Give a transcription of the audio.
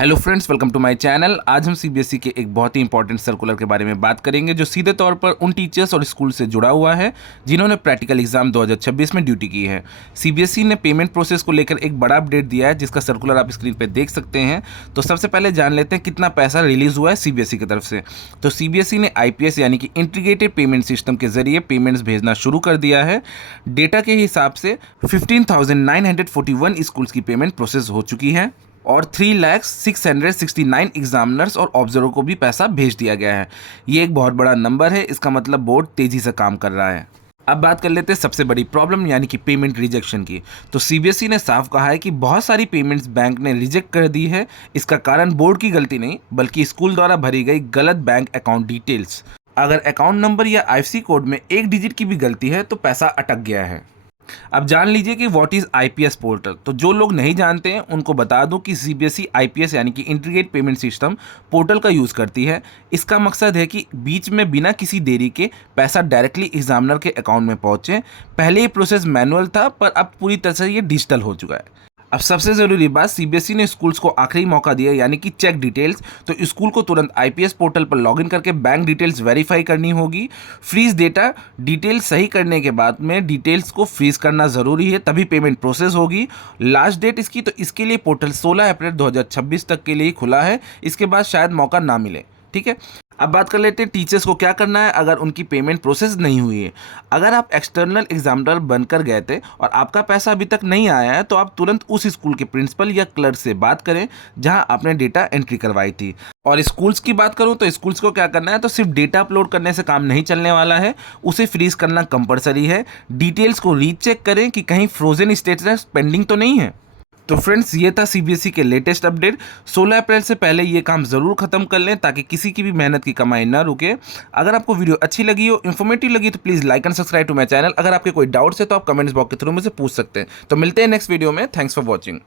Hello friends, welcome to my channel. आज हम CBSE के एक बहुत ही इंपॉर्टेंट सर्कुलर के बारे में बात करेंगे जो सीधे तौर पर उन टीचर्स और स्कूल से जुड़ा हुआ है जिन्होंने प्रैक्टिकल एग्जाम 2026 में ड्यूटी की है। सीबीएसई ने पेमेंट प्रोसेस को लेकर एक बड़ा अपडेट दिया है जिसका सर्कुलर आप स्क्रीन पर देख सकते हैं। तो सबसे पहले जान लेते हैं कितना पैसा रिलीज हुआ है सीबीएसई की तरफ से। तो सीबीएसई ने आईपीएस यानी कि इंटीग्रेटेड पेमेंट सिस्टम के जरिए पेमेंट्स भेजना शुरू कर दिया है। डेटा के हिसाब से 15,941 स्कूल्स की पेमेंट प्रोसेस हो चुकी है और 3,669 एग्जामिनर्स और ऑब्जर्वर को भी पैसा भेज दिया गया है। ये एक बहुत बड़ा नंबर है, इसका मतलब बोर्ड तेजी से काम कर रहा है। अब बात कर लेते हैं सबसे बड़ी प्रॉब्लम यानी कि पेमेंट रिजेक्शन की। तो सीबीएसई ने साफ कहा है कि बहुत सारी पेमेंट्स बैंक ने रिजेक्ट कर दी है। इसका कारण बोर्ड की गलती नहीं बल्कि स्कूल द्वारा भरी गई गलत बैंक अकाउंट डिटेल्स। अगर अकाउंट नंबर या आईएफएससी कोड में एक डिजिट की भी गलती है तो पैसा अटक गया है। अब जान लीजिए कि व्हाट इज आईपीएस पोर्टल। तो जो लोग नहीं जानते हैं उनको बता दूं कि सीबीएसई आईपीएस यानी कि इंटीग्रेटेड पेमेंट सिस्टम पोर्टल का यूज़ करती है। इसका मकसद है कि बीच में बिना किसी देरी के पैसा डायरेक्टली एग्जामिनर के अकाउंट में पहुंचे। पहले ये प्रोसेस मैनुअल था पर अब पूरी तरह से ये डिजिटल हो चुका है। अब सबसे ज़रूरी बात, सीबीएसई ने स्कूल्स को आखिरी मौका दिया यानी कि चेक डिटेल्स। तो स्कूल को तुरंत आईपीएस पोर्टल पर लॉगिन करके बैंक डिटेल्स वेरीफाई करनी होगी। फ्रीज डेटा डिटेल्स सही करने के बाद में डिटेल्स को फ्रीज करना ज़रूरी है, तभी पेमेंट प्रोसेस होगी। लास्ट डेट इसकी, तो इसके लिए पोर्टल 16 अप्रैल 2026 तक के लिए खुला है। इसके बाद शायद मौका ना मिले। ठीक है, अब बात कर लेते हैं टीचर्स को क्या करना है अगर उनकी पेमेंट प्रोसेस नहीं हुई है। अगर आप एक्सटर्नल एग्जामिनर बनकर गए थे और आपका पैसा अभी तक नहीं आया है तो आप तुरंत उस स्कूल के प्रिंसिपल या क्लर्क से बात करें जहां आपने डेटा एंट्री करवाई थी। और स्कूल्स की बात करूं तो स्कूल्स को क्या करना है, तो सिर्फ डेटा अपलोड करने से काम नहीं चलने वाला है, उसे फ्रीज करना कंपलसरी है। डिटेल्स को रीचेक करें कि कहीं फ्रोजन स्टेटस पेंडिंग तो नहीं है। तो फ्रेंड्स, ये था सीबीएसई के लेटेस्ट अपडेट। 16 अप्रैल से पहले ये काम ज़रूर खत्म कर लें ताकि किसी की भी मेहनत की कमाई ना रुके। अगर आपको वीडियो अच्छी लगी हो, इन्फॉर्मेटिव लगी तो please like and subscribe to my channel. अगर आपके कोई डाउट्स है तो आप कमेंट्स बॉक्स के थ्रू मुझे पूछ सकते हैं। तो मिलते हैं नेक्स्ट वीडियो में। Thanks for watching.